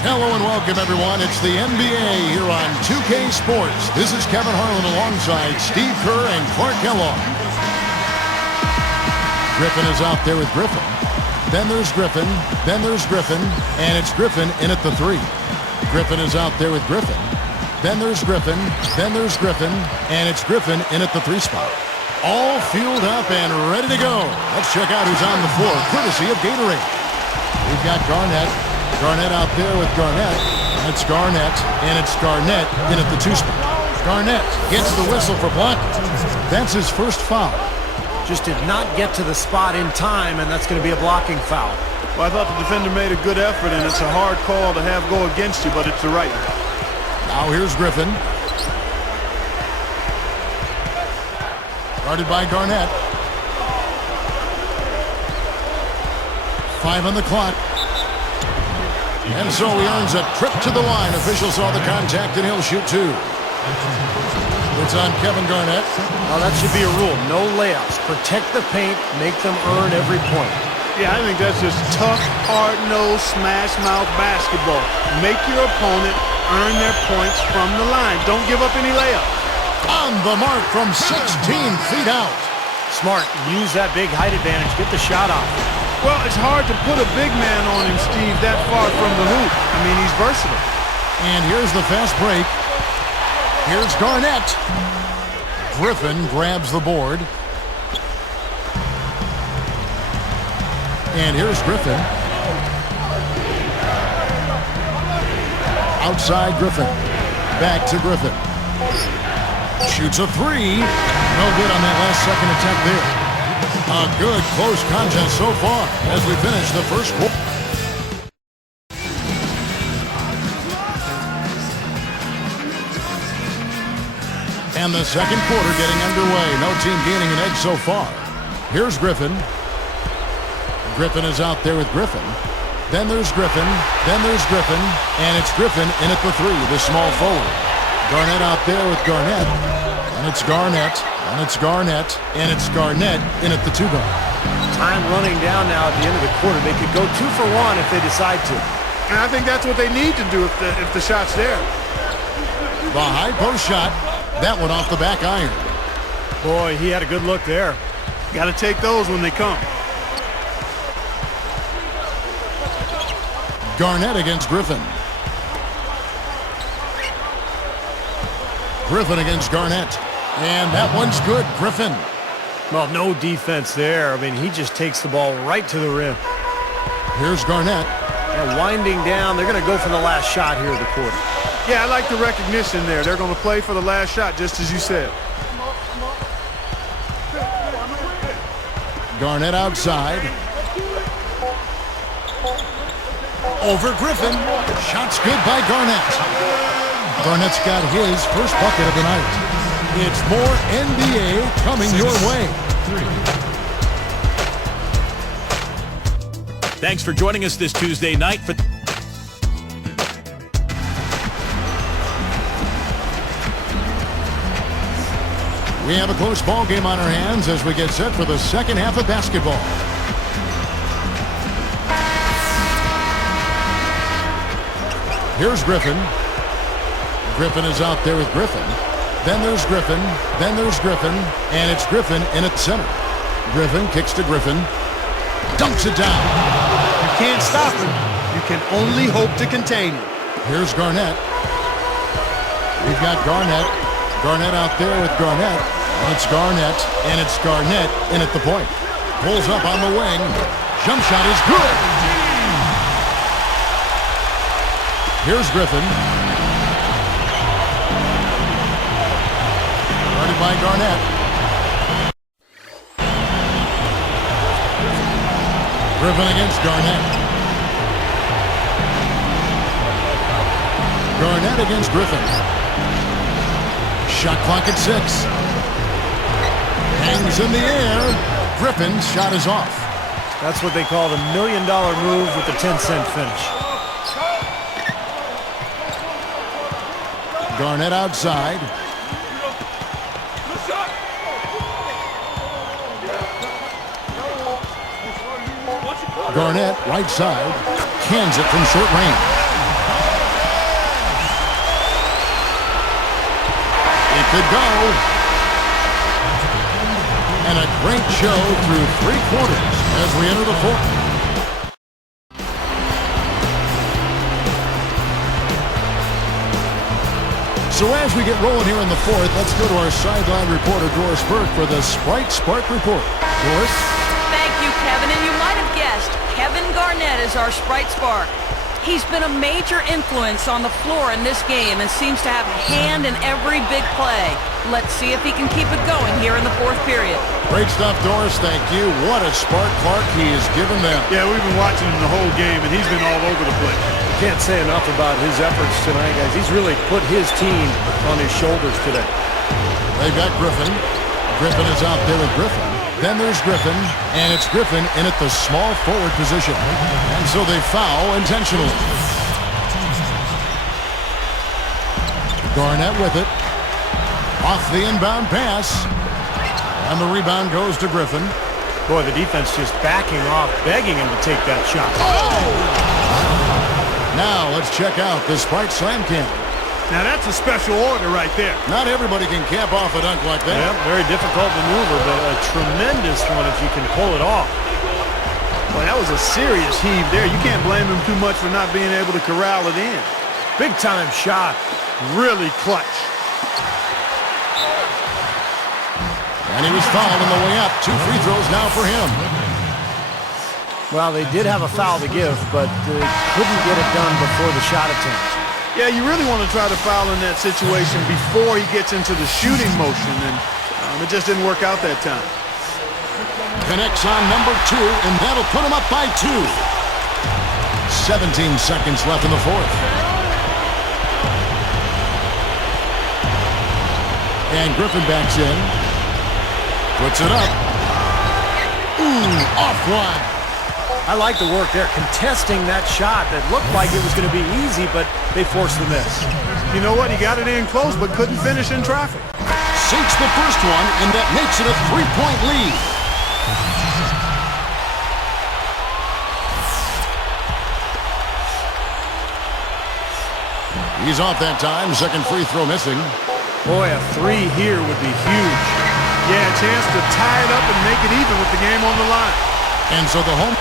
Hello and welcome, everyone. It's the NBA here on 2K Sports. This is Kevin Harlan alongside Steve Kerr and Clark Kellogg. Griffin is out there with Griffin. Then there's Griffin. Then there's Griffin. And it's Griffin in at the three. Griffin is out there with Griffin. Then there's Griffin. Then there's Griffin. And it's Griffin in at the three spot. All fueled up and ready to go. Let's check out who's on the floor, courtesy of Gatorade. We've got Garnett. Garnett out there with Garnett. It's Garnett, and it's Garnett in at the two spot. Garnett gets the whistle for blocking. That's his first foul. Just did not get to the spot in time, and that's going to be a blocking foul. Well, I thought the defender made a good effort, and it's a hard call to have go against you, but it's the right one. Now here's Griffin. Guarded by Garnett. 5 on the clock. And so he earns a trip to the line. Officials saw the contact, and he'll shoot two. It's on Kevin Garnett. Well, that should be a rule. No layups. Protect the paint. Make them earn every point. Yeah, I think that's just tough, hard-nosed, smash-mouth basketball. Make your opponent earn their points from the line. Don't give up any layups. On the mark from 16 feet out. Smart. Use that big height advantage. Get the shot off. Well, it's hard to put a big man on him, Steve, that far from the hoop. I mean, he's versatile. And here's the fast break. Here's Garnett. Griffin grabs the board. And here's Griffin. Outside Griffin. Back to Griffin. Shoots a three. No good on that last second attempt there. A good close contest so far as we finish the first quarter. And the second quarter getting underway. No team gaining an edge so far. Here's Griffin. Griffin is out there with Griffin. Then there's Griffin. Then there's Griffin. And it's Griffin in at the three, the small forward. Garnett out there with Garnett. And it's Garnett. And it's Garnett. And it's Garnett in at the two guard. Time running down now at the end of the quarter. They could go 2 for 1 if they decide to. And I think that's what they need to do if the shot's there. The high post shot. That one off the back iron. Boy, he had a good look there. Got to take those when they come. Garnett against Griffin. Griffin against Garnett. And that one's good. Griffin. Well, no defense there. I mean, he just takes the ball right to the rim. Here's Garnett. And winding down, they're going to go for the last shot here of the quarter. Yeah, I like the recognition there. They're going to play for the last shot, just as you said. Garnett outside. Over Griffin. Shot's good by Garnett. Garnett's got his first bucket of the night. It's more NBA coming your way. Thanks for joining us this Tuesday night for We have a close ball game on our hands as we get set for the second half of basketball. Here's Griffin. Griffin is out there with Griffin. Then there's Griffin. Then there's Griffin. And it's Griffin in at center. Griffin kicks to Griffin. Dunks it down. You can't stop him. You can only hope to contain him. Here's Garnett. We've got Garnett. Garnett out there with Garnett. And it's Garnett. And it's Garnett in at the point. Pulls up on the wing. Jump shot is good. Here's Griffin. Guarded by Garnett. Griffin against Garnett. Garnett against Griffin. Shot clock at 6. Hangs in the air. Griffin's shot is off. That's what they call the $1 million move with the 10-cent finish. Garnett outside. Garnett right side. backhands it from short range. It could go. And a great show through 3 quarters as we enter the fourth. So as we get rolling here in the fourth, let's go to our sideline reporter, Doris Burke, for the Sprite Spark Report. Doris? Thank you, Kevin. And you might have guessed, Kevin Garnett is our Sprite Spark. He's been a major influence on the floor in this game and seems to have a hand in every big play. Let's see if he can keep it going here in the fourth period. Great stuff, Doris. Thank you. What a spark Clark he has given them. Yeah, we've been watching him the whole game, and he's been all over the place. Can't say enough about his efforts tonight, guys. He's really put his team on his shoulders today. They've got Griffin. Griffin is out there with Griffin. Then there's Griffin, and it's Griffin in at the small forward position. And so they foul intentionally. Garnett with it. Off the inbound pass. And the rebound goes to Griffin. Boy, the defense just backing off, begging him to take that shot. Now let's check out the Sprite Slam Camp. Now that's a special order right there. Not everybody can camp off a dunk like that. Yep, very difficult maneuver, but a tremendous one if you can pull it off. Well, that was a serious heave there. You can't blame him too much for not being able to corral it in. Big time shot. Really clutch. And he was fouled on the way up. 2 free throws now for him. Well, they did have a foul to give, but couldn't get it done before the shot attempt. Yeah, you really want to try to foul in that situation before he gets into the shooting motion, and it just didn't work out that time. Connects on number 2, and that'll put him up by 2. 17 seconds left in the fourth. And Griffin backs in. Puts it up. Ooh, offline. I like the work there, contesting that shot that looked like it was going to be easy, but they forced the miss. You know what? He got it in close, but couldn't finish in traffic. Sinks the first one, and that makes it a 3-point lead. He's off that time. Second free throw missing. Boy, a 3 here would be huge. Yeah, a chance to tie it up and make it even with the game on the line. And so the home